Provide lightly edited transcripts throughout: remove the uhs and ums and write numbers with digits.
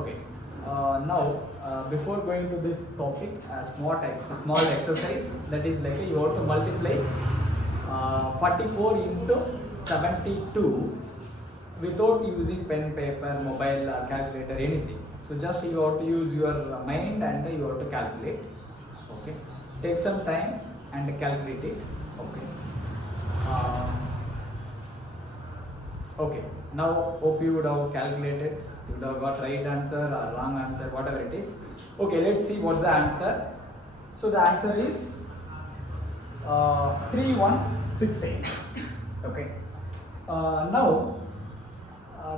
Okay. Now, before going to this topic, a small exercise, that is like you have to multiply 44 into 72 without using pen, paper, mobile, calculator, anything. So just you have to use your mind and you have to calculate. Okay. Take some time and calculate it. Okay. Okay. Now hope you would have calculated. You would have got right answer or wrong answer, whatever it is. Okay, let's see what's the answer. So the answer is 3168. Okay. Now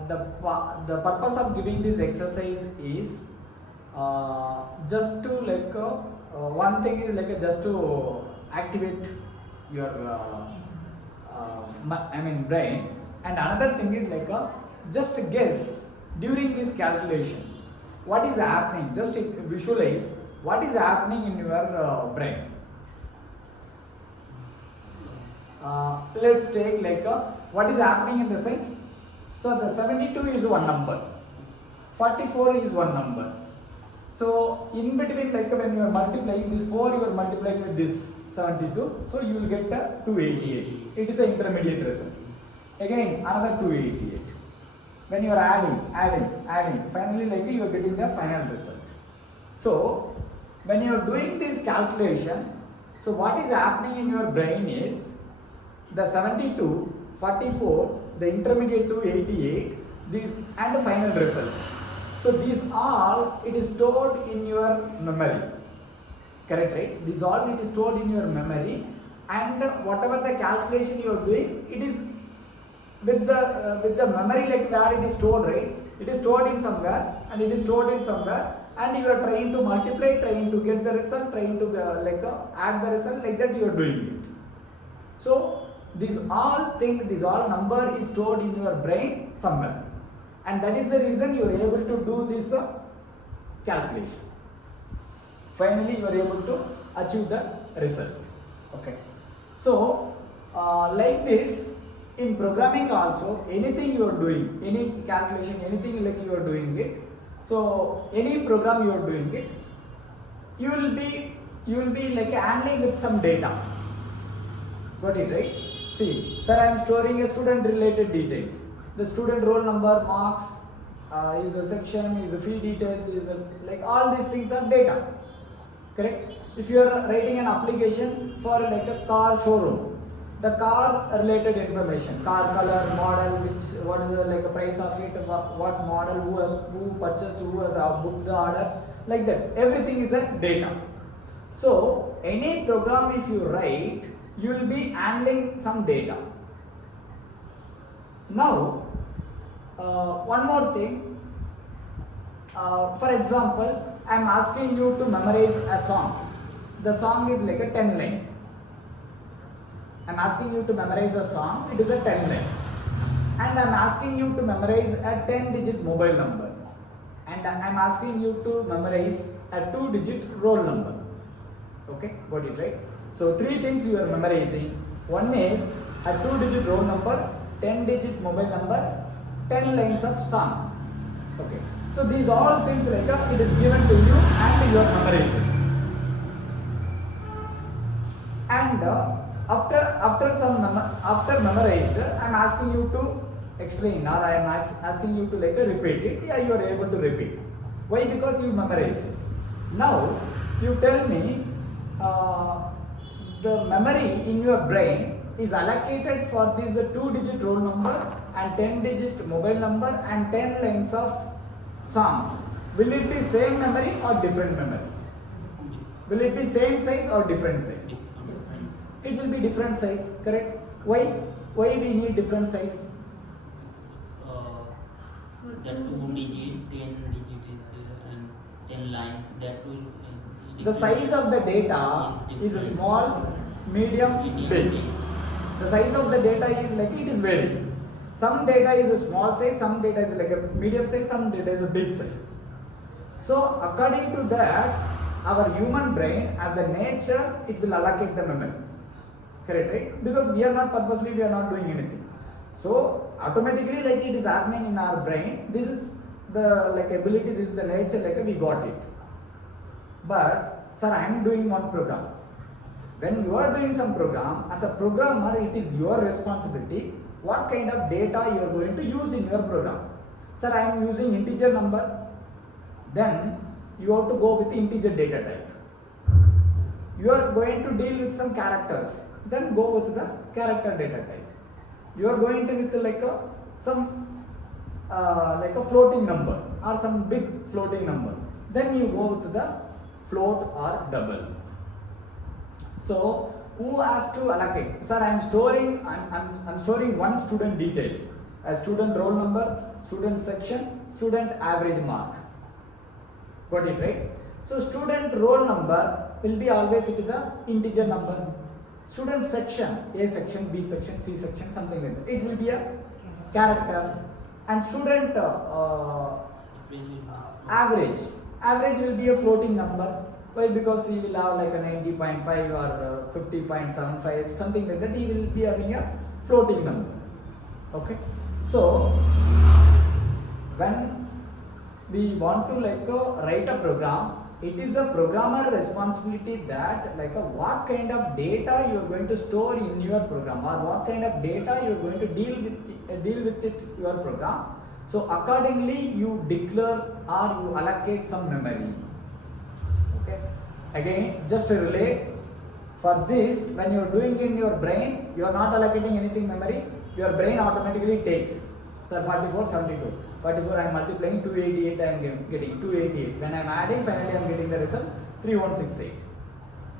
the purpose of giving this exercise is just to like one thing is like just to activate your brain, and another thing is like just guess during this calculation what is happening. Just visualize what is happening in your brain. Let's take like what is happening in the sense. So the 72 is one number, 44 is one number. So in between, like when you are multiplying this 4, you are multiplying with this 72, so you will get a 288. It is an intermediate result. Again another 288. When you are adding, finally like you are getting the final result. So when you are doing this calculation, so what is happening in your brain is the 72, 44, the intermediate 288, this and the final result. So these all it is stored in your memory. Correct, right? This all it is stored in your memory, and whatever the calculation you are doing, it is with the memory, like where it is stored, right? It is stored in somewhere and it is stored in somewhere, and you are trying to multiply, trying to get the result, trying to add the result, like that you are doing it. So these all things, this all number is stored in your brain somewhere, and that is the reason you are able to do this calculation. Finally you are able to achieve the result. Okay. So like this, in programming also, anything you are doing, any calculation, anything like you are doing it, so any program you are doing it, you will be like handling with some data. Got it, right? See, sir, I am storing a student related details. The student roll number, marks, is a section, is a fee details, is like all these things are data. Correct? If you are writing an application for like a car showroom, the car related information, car color, model, what is the like a price of it, what model, who purchased, who has booked the order, like that. Everything is a data. So any program if you write, you will be handling some data. Now one more thing. For example, I am asking you to memorize a song. The song is like a 10 lines. I am asking you to memorize a song. It is a 10 line. And I am asking you to memorize a 10-digit mobile number. And I am asking you to memorize a 2-digit roll number. Okay, got it, right? So 3 things you are memorizing. One is a 2-digit roll number, 10-digit mobile number, 10 lines of song. Okay. So these all things like it is given to you and you are memorizing. And after memorized, I am asking you to explain, or I am asking you to like repeat it. Yeah, you are able to repeat. Why? Because you memorized it. Now you tell me the memory in your brain is allocated for this 2-digit roll number and 10-digit mobile number and 10 lines of song. Will it be same memory or different memory? Will it be same size or different size? It will be different size, correct? Why we need different size? That 2-digit, 10-digit is and 10 lines. That will. The size of the data is small, medium, big. The size of the data is like it is varying. Some data is a small size, some data is like a medium size, some data is a big size. So according to that, our human brain, as the nature, it will allocate the memory. Correct, right? Because we are not purposely, we are not doing anything. So automatically, like it is happening in our brain, the like ability, this is the nature, like we got it. But sir, I am doing one program. When you are doing some program, as a programmer, it is your responsibility what kind of data you are going to use in your program. Sir, I am using integer number. Then you have to go with the integer data type. You are going to deal with some characters. Then go with the character data type. You are going to with like a like a floating number or some big floating number. Then you go with the float or double. So who has to allocate? Sir, I'm storing one student details as student roll number, student section, student average mark. Got it, right? So student roll number will be always, it is a integer number. Student section, A section, B section, C section, something like that. It will be a character. And student average will be a floating number. Why? Because he will have like a 90.5 or 50.75, something like that. He will be having a floating number. Okay. So when we want to like write a program, it is a programmer responsibility that like what kind of data you are going to store in your program, or what kind of data you are going to deal with it your program. So accordingly you declare or you allocate some memory. Okay. Again, just to relate, for this, when you are doing in your brain, you are not allocating anything memory. Your brain automatically takes. So 44, 72. 44 I am multiplying, 288 I am getting 288. When I am adding, finally I am getting the result 3168.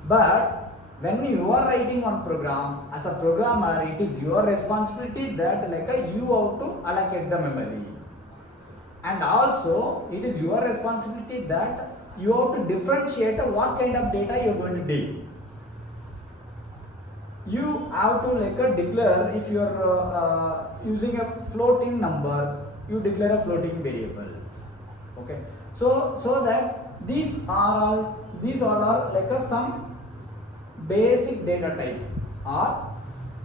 But when you are writing one program, as a programmer, it is your responsibility that like you have to allocate the memory. And also it is your responsibility that you have to differentiate what kind of data you are going to deal. You have to like declare, if you are using a floating number, you declare a floating variable. Okay. So that these are all like some basic data type, or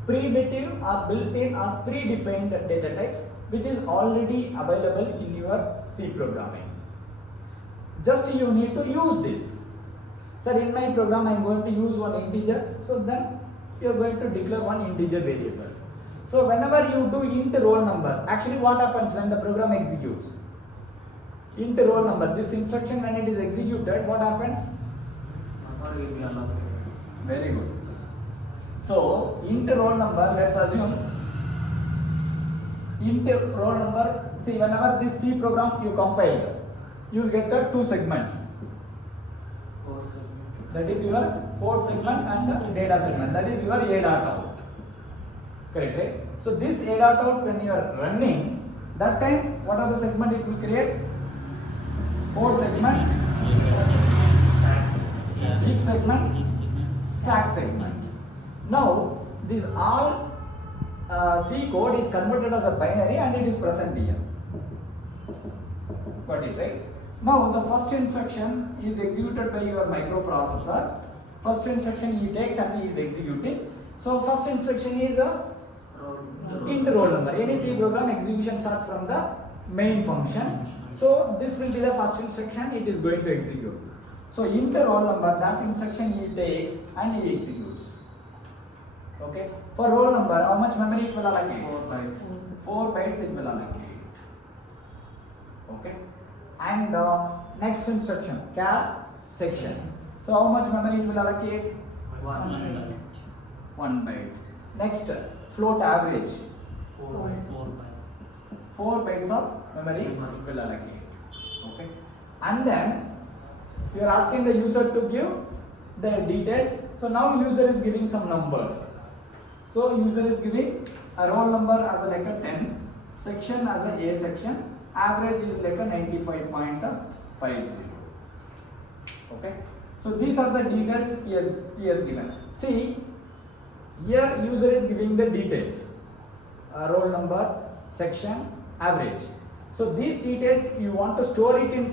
primitive or built-in or predefined data types which is already available in your C programming. Just you need to use this. Sir, in my program I am going to use one integer, so then you are going to declare one integer variable. So whenever you do int roll number, actually what happens when the program executes? Int roll number, this instruction when it is executed, what happens? Number will be allocated. Very good. So int roll number, let's assume int roll number, see whenever this C program you compile, you will get two segments. Code segment. That is your code segment and data segment. That is your A dot out. Correct, right? So this A dot out, when you are running, that time what are the segment it will create? Code segment, heap segment, stack segment. Now this all C code is converted as a binary and it is present here. Got it, right? Now the first instruction is executed by your microprocessor. First instruction he takes and he is executing. So first instruction is a int roll number. Any C program execution starts from the main function. So this will be the first instruction it is going to execute. So int roll number, that instruction he takes and he executes. Okay. For roll number, how much memory it will allocate? 4 bytes. 4 bytes it will allocate. Okay. And next instruction, char section. So how much memory it will allocate? 1 byte. Next, float average. 4 bytes of memory it will allocate. Okay. And then you are asking the user to give the details. So now user is giving some numbers. So user is giving a roll number as a like a 10, section as a A section, average is like a 95.50. Okay. So these are the details he has given. See, here user is giving the details, roll number, section, average. So these details you want to store it in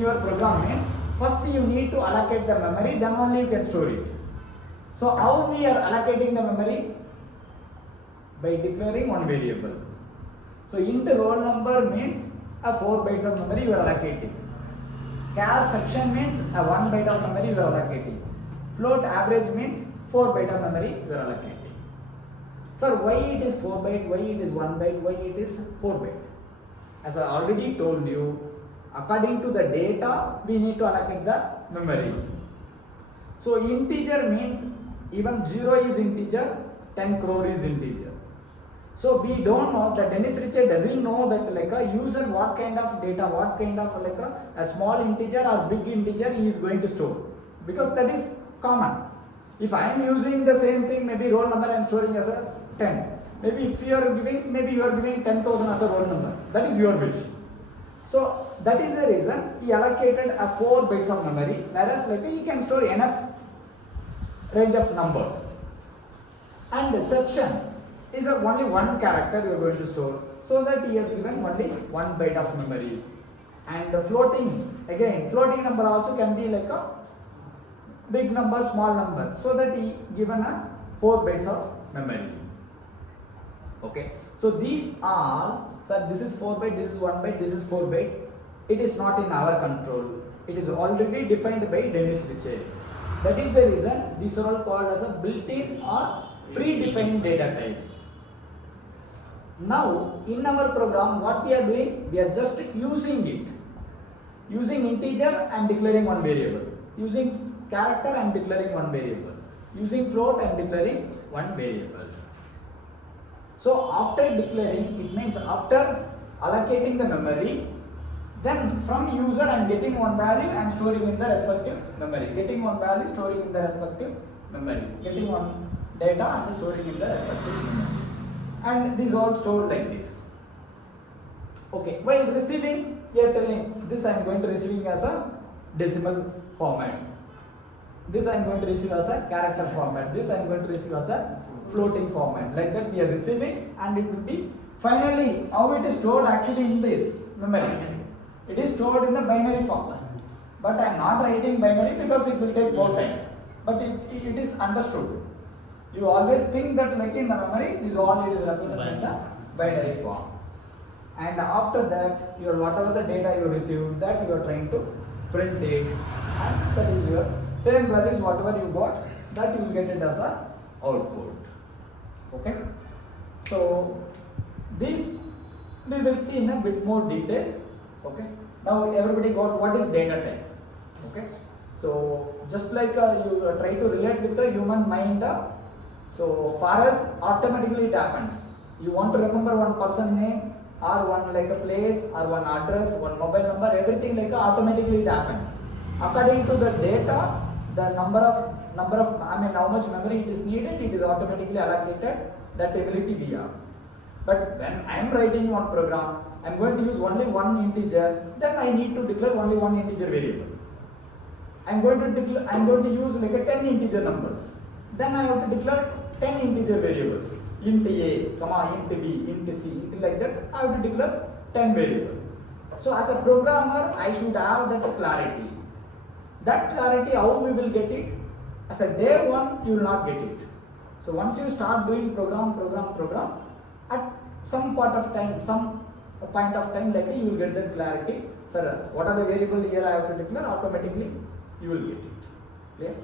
your program means first you need to allocate the memory, then only you can store it. So how we are allocating the memory? By declaring one variable. So int roll number means a 4 bytes of memory you are allocating. Char section means a 1 byte of memory you are allocating. Float average means 4 byte of memory you are allocating. Sir, why it is 4 byte, why it is 1 byte, why it is 4 byte? As I already told you, according to the data, we need to allocate the memory. So integer means even 0 is integer, 10 crore is integer. So we don't know, that Dennis Ritchie doesn't know that like a user what kind of data, what kind of like a small integer or big integer he is going to store, because that is common. If I am using the same thing, maybe roll number I am storing as a 10. Maybe if you are giving, maybe you are giving 10,000 as a roll number. That is your wish. So that is the reason he allocated a 4 bytes of memory, whereas like he can store enough range of numbers. And section is only one character you are going to store, so that he has given only 1 byte of memory. And floating, again floating number also can be like a big number, small number, so that he given a 4 bytes of memory. Okay, so these are, sir, this is 4 byte, this is 1 byte, this is 4 byte. It is not in our control. It is already defined by Dennis Ritchie. That is the reason these are all called as a built-in or predefined data types. Now, in our program, what we are doing, we are just using it. Using integer and declaring one variable. Using character and declaring one variable. Using float and declaring one variable. So, after declaring, it means after allocating the memory, then from user I am getting one value and storing in the respective memory. Getting one value, storing in the respective memory. Getting one data and storing in the respective memory. And these all stored like this. Okay, while receiving, we are telling this I am going to receiving as a decimal format. This I am going to receive as a character format. This I am going to receive as a floating format. Like that we are receiving, and it will be finally how it is stored actually in this memory. It is stored in the binary form. But I am not writing binary because it will take more time. But it is understood. You always think that like in the memory, this all it is represented in the binary form. And after that, your whatever the data you received, that you are trying to print it, and that is your same values whatever you got, that you will get it as a output. Okay. So this we will see in a bit more detail. Okay. Now everybody got what is data type. Okay. So just like you try to relate with the human mind. So far as automatically it happens. You want to remember one person name or one like a place or one address, one mobile number, everything like automatically it happens. According to the data, the number of how much memory it is needed, it is automatically allocated. That ability we have. But when I am writing one program, I am going to use only one integer, then I need to declare only one integer variable. I am going to use like a 10 integer numbers. Then I have to declare 10 integer variables. Int A, int B, int C, int like that. I have to declare 10 variables. So as a programmer, I should have that clarity. That clarity, how we will get it? As a day one, you will not get it. So once you start doing program, at some point of time, like you will get that clarity. Sir, what are the variable here I have to declare? Automatically, you will get it. Clear?